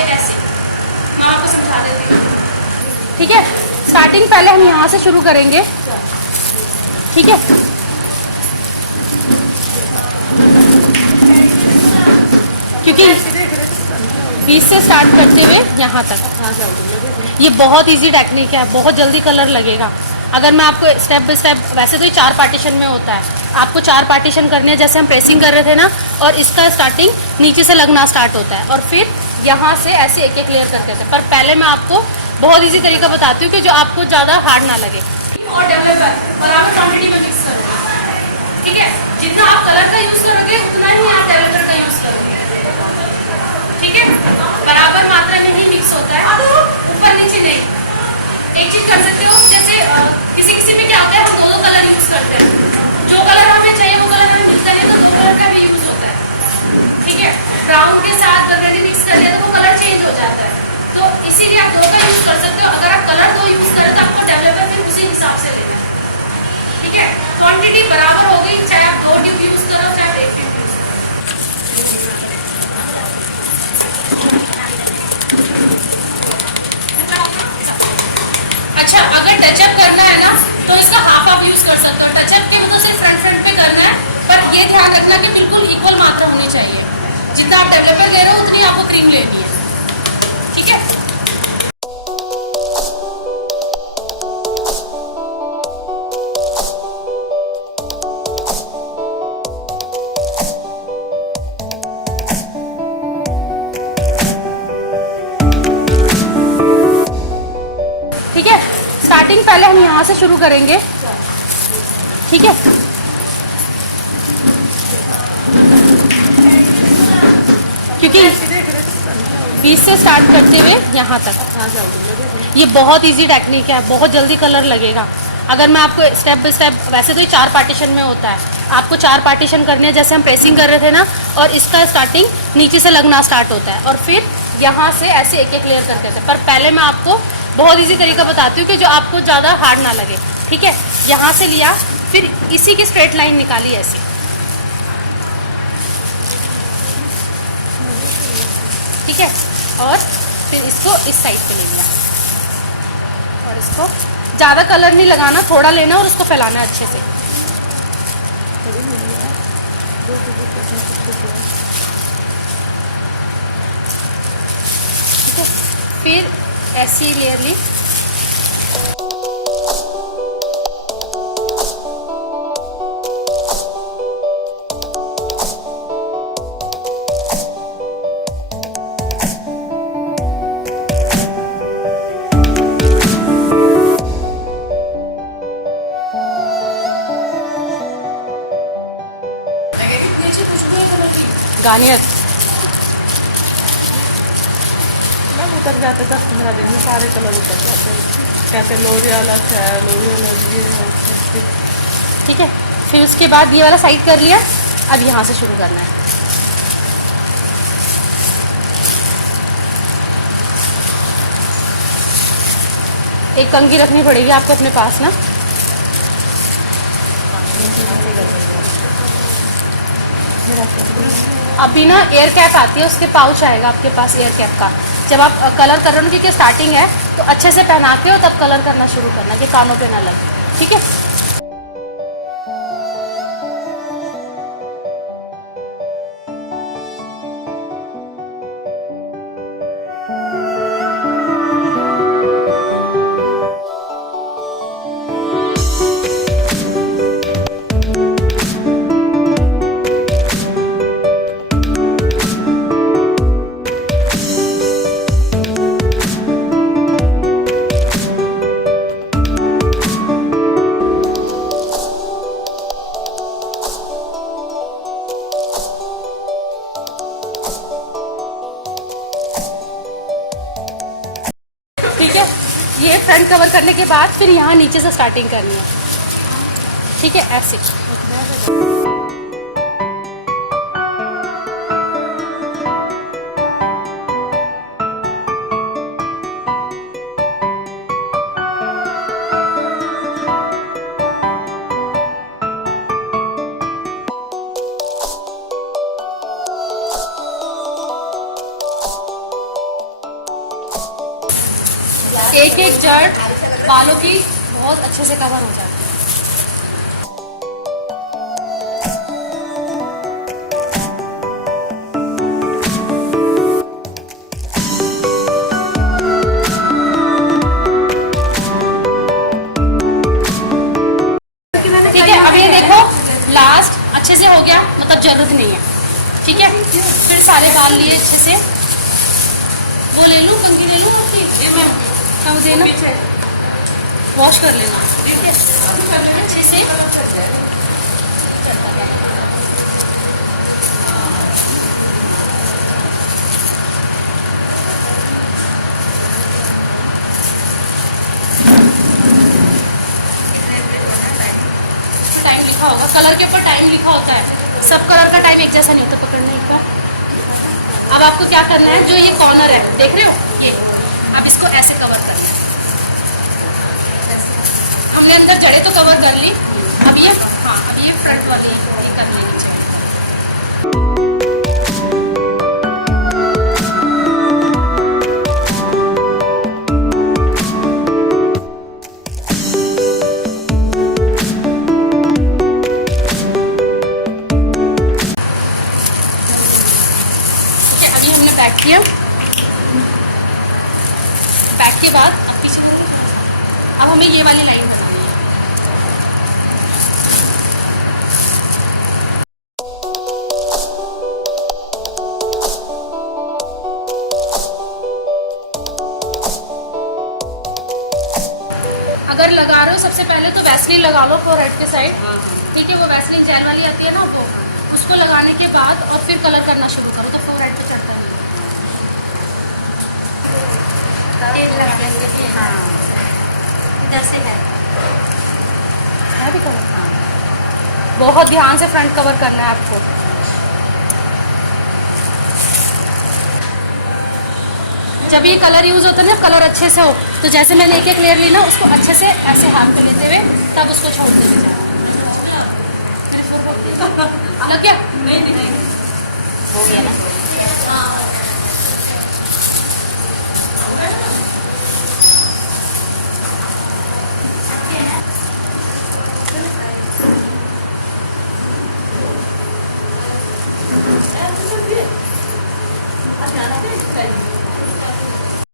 आगे ऐसे मैं आपको समझा देती हूँ। ठीक है, स्टार्टिंग पहले हम यहाँ से शुरू करेंगे। ठीक है, क्योंकि बीच से स्टार्ट करते हुए यहाँ तक ये बहुत इजी टेक्निक है, बहुत जल्दी कलर लगेगा। अगर मैं आपको स्टेप बाय स्टेप, वैसे तो ये 4 पार्टीशन में होता है, आपको 4 पार्टीशन करने हैं जैसे हम प्रेसिंग कर रहे थे ना, और इसका स्टार्टिंग नीचे से लगना स्टार्ट होता है और फिर यहाँ से ऐसे एक एक लेयर करते थे। पर पहले मैं आपको बहुत इजी तरीका बताती हूँ कि जो आपको ज़्यादा हार्ड ना लगे। और डेवलपर बराबर क्वांटिटी में मिक्स करोगे। ठीक है, जितना आप कलर का यूज करोगे उतना ही आप डेवलपर का यूज करोगे। ठीक है, बराबर मात्रा में ही मिक्स होता है, ऊपर नीचे नहीं। एक चीज कर सकते हो, जैसे किसी किसी में क्या होता है, हम 2 कलर यूज करते हैं, जो कलर हमें चाहिए वो कलर हमें मिलता नहीं, तो 2 कलर का भी यूज होता है। ठीक है, ब्राउन के साथ बर्गंडी मिक्स कर लिया तो वो कलर चेंज हो जाता है, तो इसीलिए आप 2 का यूज कर सकते हो। अगर आप कलर 2 यूज करें तो आपको डेवलपर फिर उसी हिसाब से लेना है। ठीक है, क्वांटिटी बराबर हो गई, चाहे आप 2 ट्यूब यूज करो चाहे आप 1 ट्यूब यूज करो। अच्छा, अगर टचअप करना है ना तो इसका हाफ यूज कर सकते हो। टचअप के मतलब सिर्फ फ्रंट पे करना है, पर ये ध्यान रखना कि बिल्कुल इक्वल मात्रा होनी चाहिए। जितना आप डेवलपर ले रहे हो उतनी आपको क्रीम लेनी है। ठीक है, ठीक है, स्टार्टिंग पहले हम यहाँ से शुरू करेंगे। ठीक है, क्योंकि बीच से स्टार्ट करते हुए यहाँ तक ये बहुत इजी टेक्निक है, बहुत जल्दी कलर लगेगा। अगर मैं आपको स्टेप बाय स्टेप, वैसे तो ये 4 पार्टीशन में होता है, आपको 4 पार्टीशन करने हैं जैसे हम प्रेसिंग कर रहे थे ना, और इसका स्टार्टिंग नीचे से लगना स्टार्ट होता है और फिर यहाँ से ऐसे एक एक लेयर करते थे। पर पहले मैं आपको बहुत इजी तरीका बताती हूँ कि जो आपको ज़्यादा हार्ड ना लगे। ठीक है, यहाँ से लिया, फिर इसी की स्ट्रेट लाइन निकाली ऐसे, ठीक है, और फिर इसको इस साइड पे ले लिया और इसको ज़्यादा कलर नहीं लगाना, थोड़ा लेना और उसको फैलाना अच्छे से। ठीक है, फिर ऐसी लेयर ली, गार्नियर उतर जाते 10-15 दिन में सारे कलर उतर जाते हैं। कहते लोरियल है, लोरियल ये है। ठीक है, फिर उसके बाद ये वाला साइड कर लिया, अब यहाँ से शुरू करना है। एक कंघी रखनी पड़ेगी आपको अपने पास ना। अभी ना एयर कैप आती है, उसके पाउच आएगा आपके पास एयर कैप का। जब आप कलर कर रहे हो, क्योंकि स्टार्टिंग है तो अच्छे से पहना के हो तब कलर करना शुरू करना कि कानों पे ना लगे। ठीक है, ठीक है, ये फ्रंट कवर करने के बाद फिर यहाँ नीचे से स्टार्टिंग करनी है। ठीक है, ऐसे। एक एक जड़ बालों की बहुत अच्छे से कवर हो जाती है। ठीक है, अब ये देखो लास्ट अच्छे से हो गया, मतलब जरूरत नहीं है। ठीक है, फिर सारे बाल लिए अच्छे से, वो ले लूँ, कंघी ले लूँ आपकी, क्या वो देना, वॉश कर लेना। ठीक है, अच्छे से टाइम लिखा होगा, कलर के ऊपर टाइम लिखा होता है, सब कलर का टाइम एक जैसा नहीं होता पकड़ने का। अब आपको क्या करना है, जो ये कॉर्नर है देख रहे हो, ये अब इसको ऐसे कवर करना है। हमने अंदर जड़ें तो कवर कर ली, अब ये हाँ, अब ये फ्रंट वाली ये कर लेनी चाहिए। बैक किया, बैक के बाद अब पीछे करो। अब हमें ये वाली लाइन बनानी है। अगर लगा रहे हो सबसे पहले तो वैसलीन लगा लो फोरहेड के साइड। ठीक है, वो वैसलीन जेल वाली आती है ना, तो उसको लगाने के बाद और फिर कलर करना शुरू करो तो फोरहेड पे चढ़ता है। हाँ, इधर से है भी कवर, बहुत ध्यान से फ्रंट कवर करना है आपको। जब ये कलर यूज होता है ना, कलर अच्छे से हो, तो जैसे मैंने एक एक लेयर ली ना, उसको अच्छे से ऐसे हाथ पे लेते हुए तब उसको छोड़ देते जाए। लग गया? नहीं हो गया ना। अच्छा